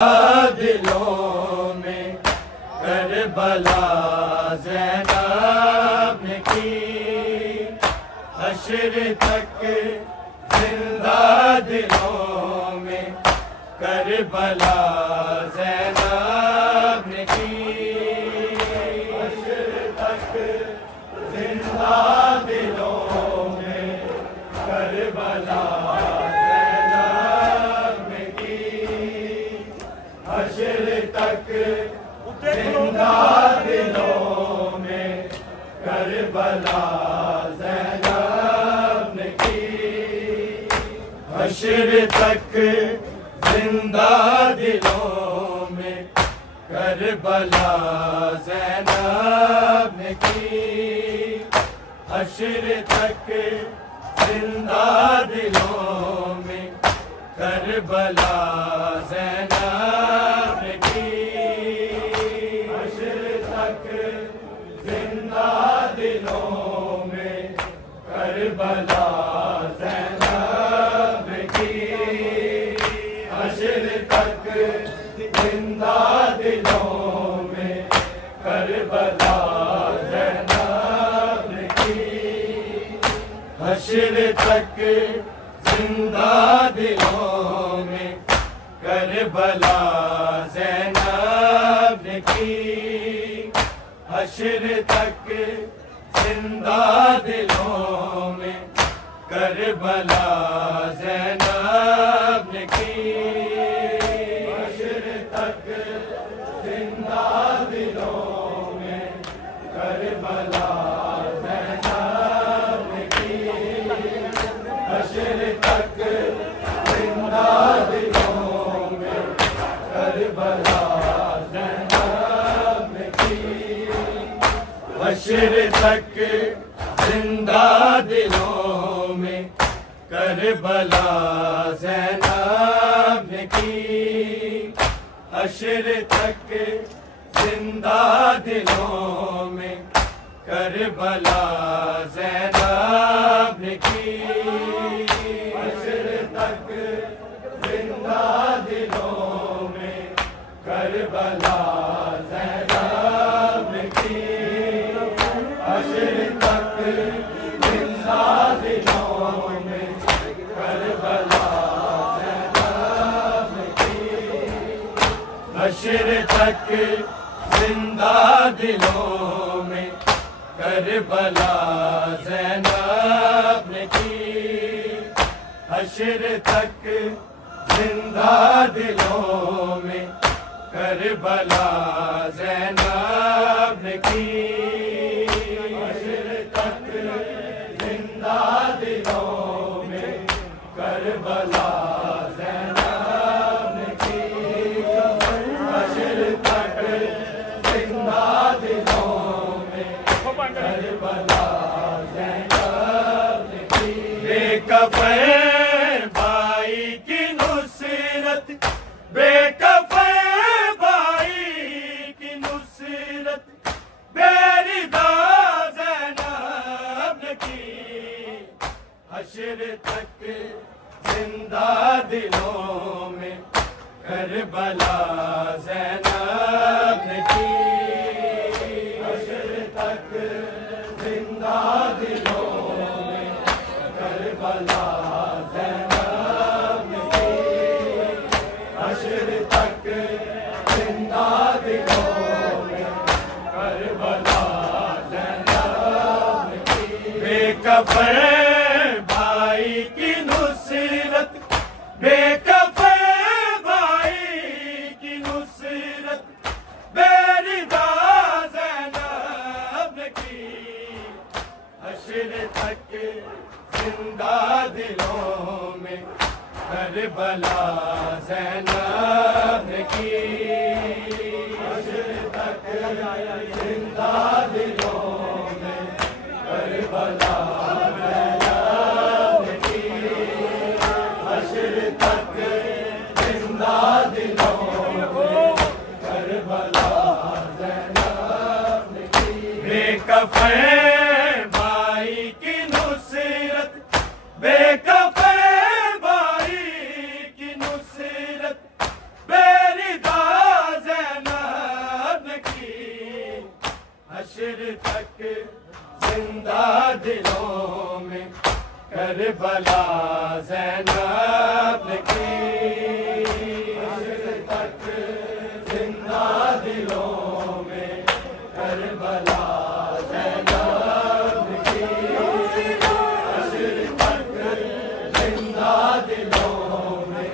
दिलों में करबला ज़ैनब ने की, हश्र तक जिंदा दिलों में करबला ज़ैनब ने की, हश्र तक जिंदा दिलों में करबला हश्र तक जिंदा दिलों में करबला ज़ैनब ने की, हश्र तक जिंदा दिलों में करबला ज़ैनब ने की, हश्र तक जिंदा दिलों में करबला ज़ैनब ने की, हश्र तक जिंदा दिलों में करबला ज़ैनब ने की, हश्र तक जिंदा दिलों में करबला ज़ैनब ने की, हश्र तक जिंदा दिलों में करबला ज़ैनब ने की, हश्र तक जिंदा दिलों में करबला ज़ैनब ने की, हश्र तक जिंदा दिलों में करबला ज़ैनब ने की, हश्र तक जिंदा दिलों में करबला ज़ैनब ने की, हश्र तक जिंदा दिलों में करबला ज़ैनब ने की, हश्र तक जिंदा दिलों में करबला ज़ैनब ने की, हश्र तक जिंदा दिलों में करबला ज़ैनब ने की, हश्र तक जिंदा दिलों में करबला ज़ैनब ने की, हश्र तक जिंदा दिलों में करबला ज़ैनब ने की, हश्र तक जिंदा दिलों में करबला ज़ैनब ने की, हश्र तक जिंदा दिलों में करबला ज़ैनब ने की, हश्र तक जिंदा दिलों में करबला ज़ैनब ने की, बेकफ़े भाई की नुसरत, बेकफ़े भाई की नुसरत बेरिदा ज़ैनब ने की, हश्र तक जिंदा दिलों में करबला ज़ैनब ने की, हश्र तक जिंदा दिलों में करबला ज़ैनब ने की, हश्र तक जिंदा दिलों में करबला ज़ैनब ने की, बेकफ़े भाई की नुसरत, बेकफ़े भाई की नुसरत बेरिदा ज़ैनब ने की, हश्र तक जिंदा दिलों में करबला ज़ैनब ने की, हश्र तक जिंदा दिलों में करबला ज़ैनब ने की, हश्र तक जिंदा दिलों में करबला ज़ैनब ने की, बेकफ़े भाई की नुसरत, बेकफ़े भाई की नुसरत बेरी करबला ज़ैनब की हश्र तक जिंदा दिलों में करबला ज़ैनब की हश्र तक जिंदा दिलों में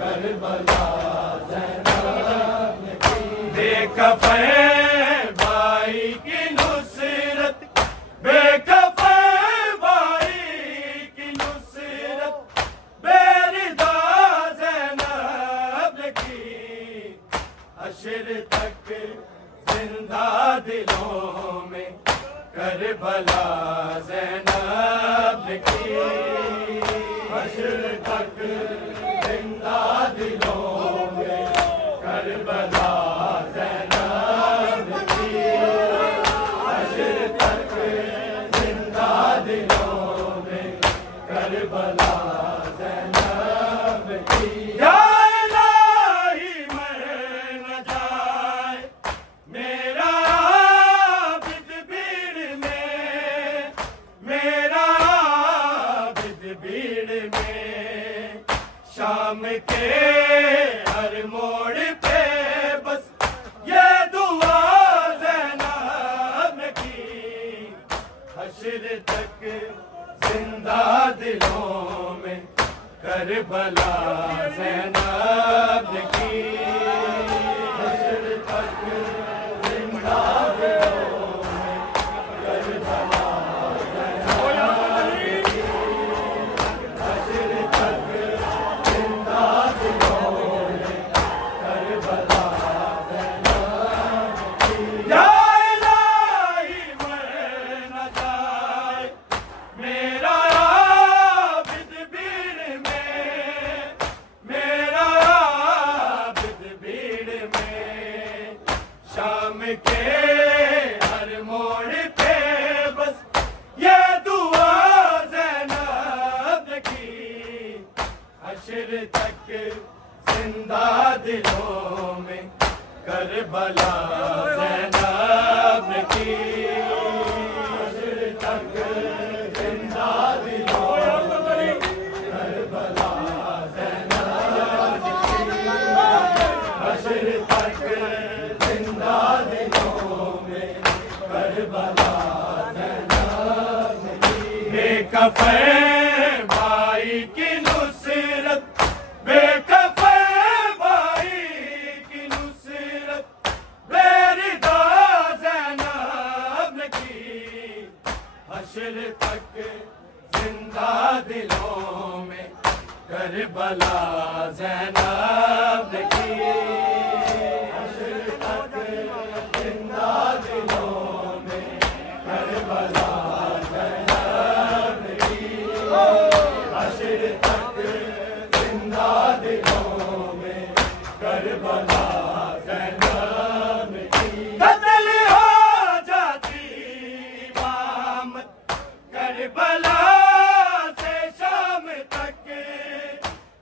करबला ज़ैनब की बेकफ़े भाई की नुसरत बेकफ़े भाई की नुसरत बेरिदा ज़ैनब की हश्र तक जिंदा दिलों में करबला ज़ैनब की हश्र तक जिंदा दिलों में करबला ज़ैनब की हश्र तक जिंदा दिलों में करबला ज़ैनब की या इलाही मर न जाए मेरा आबिद भीड़ में मेरा आबिद भीड़ में शाम के हर मोड़ पे बस ये दुआ ज़ैनब की हश्र तक जिंदा दिलों में करबला ज़ैनब की हश्र तक जिंदा दिलों में करबला ज़ैनब की हश्र तक जिंदा दिलों में करबला ज़ैनब की या इलाही मर न जाए मेरा आबिद भीड़ में मेरा आबिद भीड़ में शाम के हर मोड़ पे बस ये दुआ ज़ैनब की हश्र तक जिंदा दिलों में करबला ज़ैनब की हश्र तक जिंदा दिलों में करबला ज़ैनब की हश्र तक जिंदा दिलों में करबला ज़ैनब की बेकफ़े भाई की नुसरत बेकफ़े भाई की नुसरत बेरिदा ज़ैनब की हश्र तक जिंदा दिलों में करबला ज़ैनब की हश्र तक जिंदा दिलों में करबला ज़ैनब की हश्र तक जिंदा दिलों में करबला ज़ैनब की कत्ल हो जाती इमामत करबला से शाम तक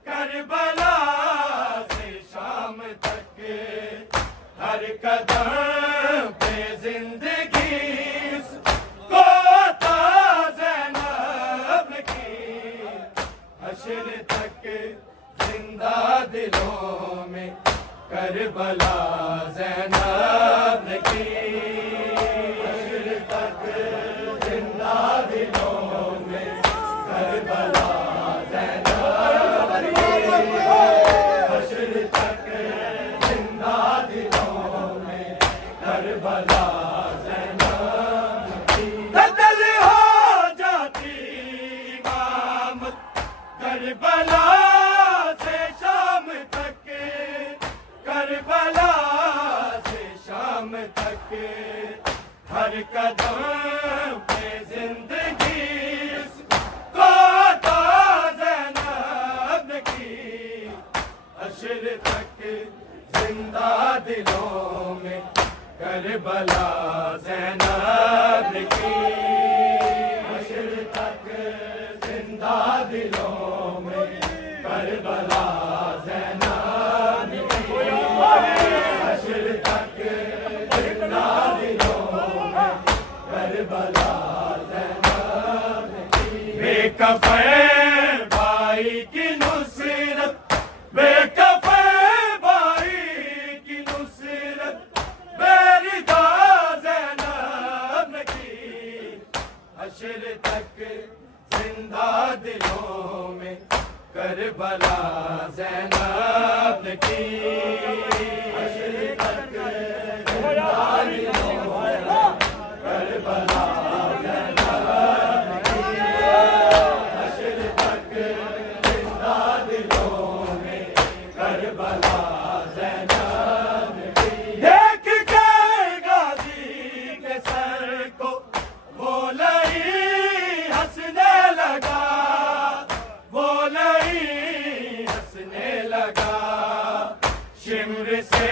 करबला से शाम तक हर कदम पे जिंदगी को अता ज़ैनब की हश्र तक जिंदा दिलों में करबला ज़ैनब की हश्र तक जिंदा दिलों में करबला ज़ैनब की हश्र तक जिंदा दिलों में करबला ज़ैनब की कत्ल हो जाती इमामत करबला से शाम तक करबला से शाम तक हर कदम पे जिंदगी को अता ज़ैनब की हश्र तक जिंदा दिलों में करबला ज़ैनब की हश्र तक जिंदा दिलों में करबला ज़ैनब की हश्र तक जिंदा दिलों में करबला ज़ैनब की बेकफ़े से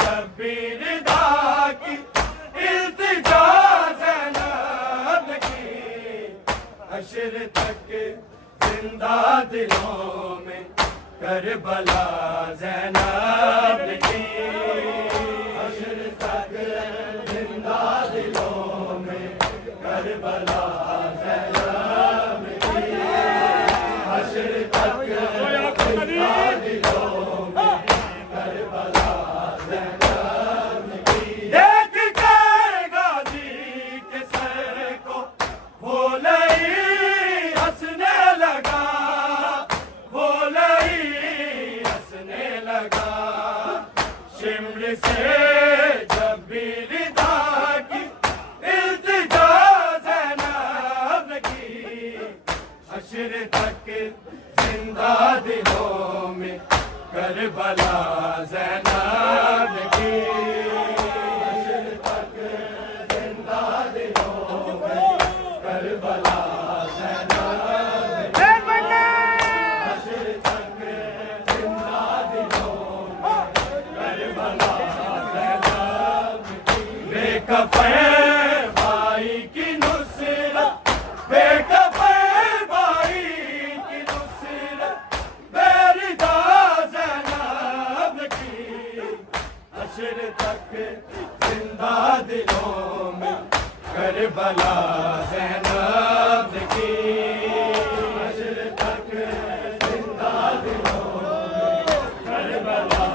जब भी रिदा की इल्तिजा ज़ैनब की, हश्र तक जिंदा दिलों में करबला ज़ैनब की, हश्र तक जिंदा दिलों में करबला ज़ैनब की, हश्र तक जिंदा दिलों में करबला ज़ैनब की। देख कर गाजी के सर को वो लई हंसने लगा, वो लई हंसने लगा। शिमर से जब भी रिदा की इल्तिजा ज़ैनब की, हश्र तक जिंदा दिलों में करबला ज़ैनब की, हश्र तक जिंदा दिलों में करबला ज़ैनब की, हश्र तक जिंदा दिलों में करबला ज़ैनब की। बेकफ़न भाई की नुसरत, बेकफ़न भाई की नुसरत बेरिदा ज़ैनब की, हश्र तक जिंदा दिलों में करबला ज़ैनब की, हश्र तक जिंदा दिलों में करबला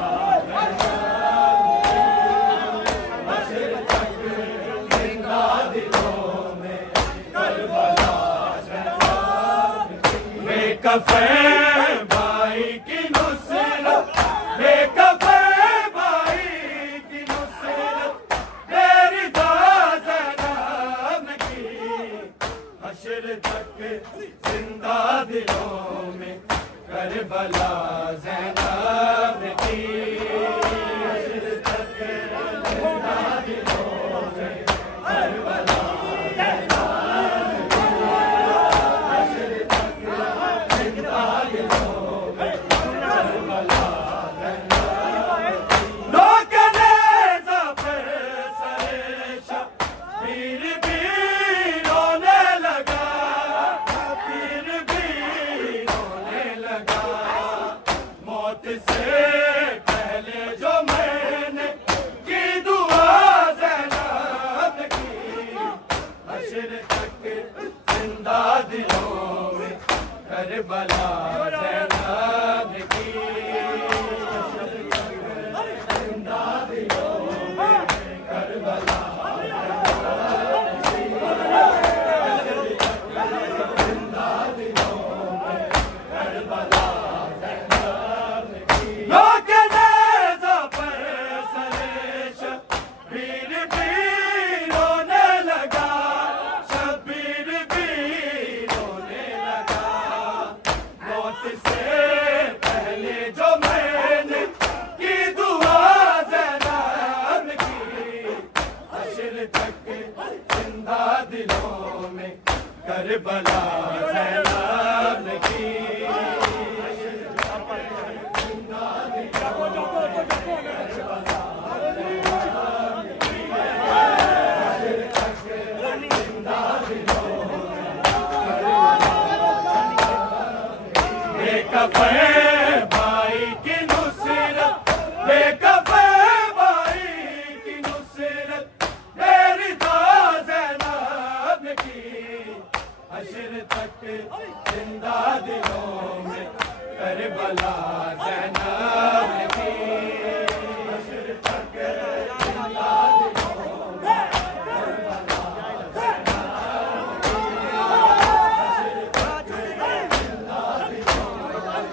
हश्र तक जिंदा दिलों में करबला ज़ैनब की। बेकफ़न भाई की नुसरत, बेकफ़न भाई की नुसरत बेरिदा ज़ैनब की, हश्र तक जिंदा दिलों में करबला ज़ैनब की, हश्र तक जिंदा दिलों में करबला ज़ैनब की, हश्र तक जिंदा दिलों में करबला ज़ैनब की। नौकनेज़ा पर सरे शब्बीर भी रोने लगा, शब्बीर भी रोने लगा। मौत से पहले जो मैंने की दुआ ज़ैनब की, हश्र तक जिंदा दिलों में करबला ज़ैनब की, हश्र तक जिंदा दिलों में करबला ज़ैनब की, हश्र तक जिंदा दिलों में करबला ज़ैनब की। नौकनेज़ा पर सरे शब्बीर भी रोने लगा, शब्बीर भी रोने लगा। मौत से पहले जो मैंने की दुआ ज़ैनब की, हश्र तक जिंदा दिलों में करबला ज़ैनब की, हश्र तक जिंदा दिलों में करबला ज़ैनब की, हश्र तक जिंदा दिलों में करबला ज़ैनब की। बेकफ़न भाई की नुसरत, बेकफ़न भाई की नुसरत बेरिदा ज़ैनब की, हश्र तक जिंदा दिलों में करबला ज़ैनब की, हश्र तक जिंदा दिलों में करबला ज़ैनब की, हश्र तक जिंदा दिलों में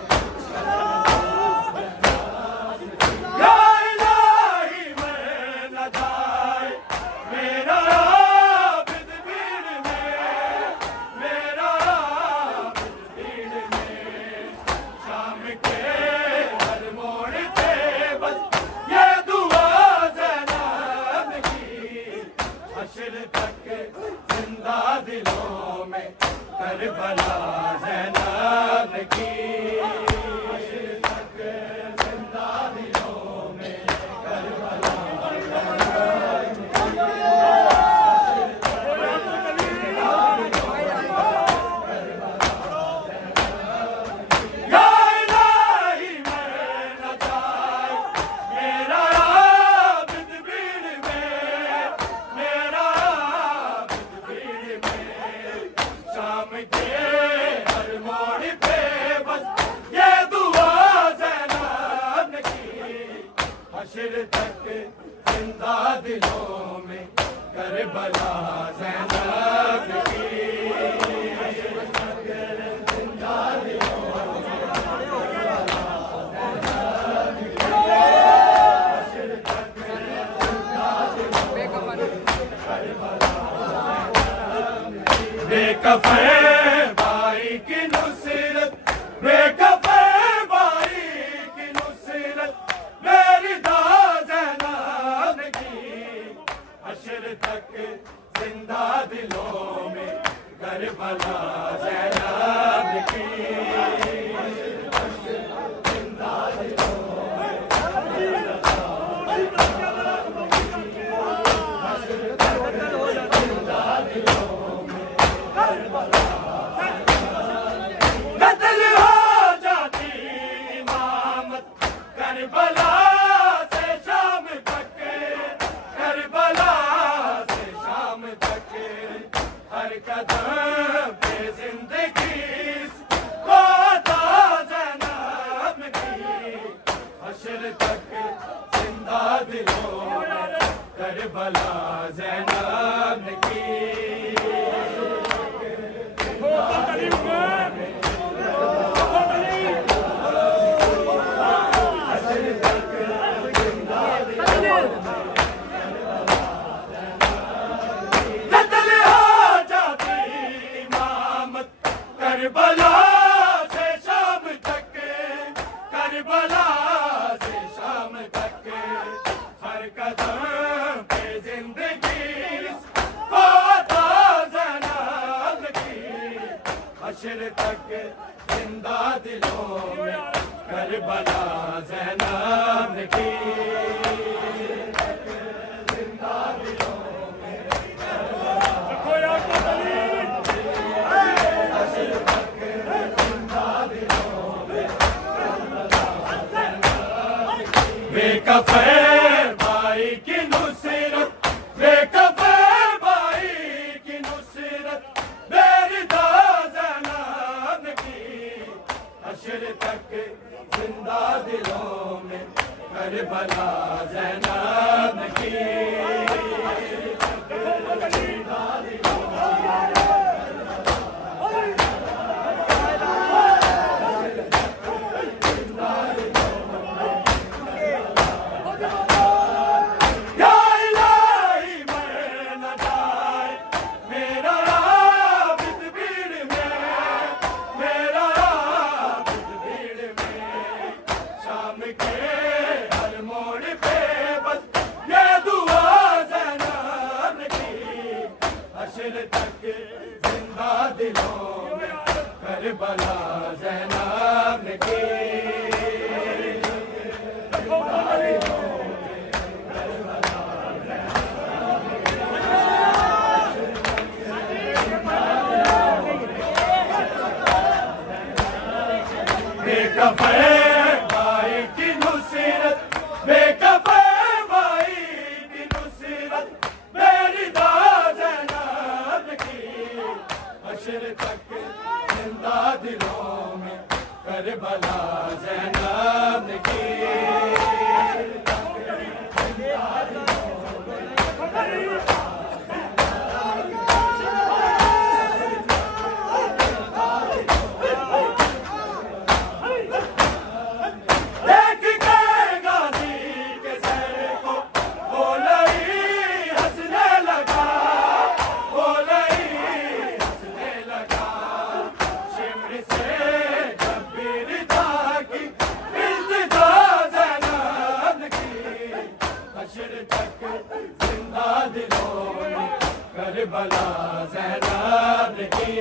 हश्र तक जिंदा दिलों में करबला ज़ैनब की। हश्र तक जिंदा दिलों में करबला ज़ैनब की। हश्र तक जिंदा दिलों में करबला ज़ैनब की। बेकफ़े भाई की नुसरत, बेकफ़े भाई की नुसरत मेरी ज़ैनब की। हश्र तक जिंदा दिलों में करबला ज़ैनब की। हश्र तक जिंदा दिलों में करबला ज़ैनब की। हश्र तक जिंदा दिलों में करबला कत्ल हो जाती इमामत करबला से शाम तक, करबला से शाम तक। हर कदम पे जिंदगी को अता ज़ैनब की। हश्र तक जिंदा दिलों में करबला ज़ैनब की। करबला से शाम तक, करबला से शाम तक। हर कदम पे जिंदगी को अता ज़ैनब की। हश्र तक जिंदा दिलों में करबला ज़ैनब की। जिंदा दिलों में बेकफ़े भाई की नुसरत, बेकफ़े भाई की नुसरत मेरी ज़ैनब की। हश्र तक जिंदा दिलों में करबला ज़ैनब की। हश्र तक जिंदा दिलों में हश्र तक जिंदा दिलों में करबला ज़ैनब की। बेकफ़े भाई की नुसरत, बेकफ़े भाई की नुसरत मेरी ज़ैनब की। हश्र तक जिंदा दिलों में करबला ज़ैनब की। करबला ज़ैनब की।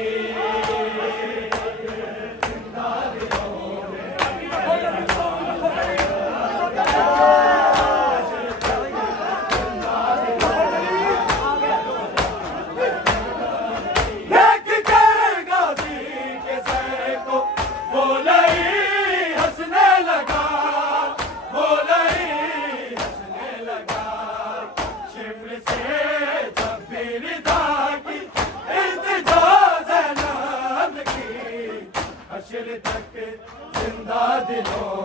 हश्र तक जिंदा दिलों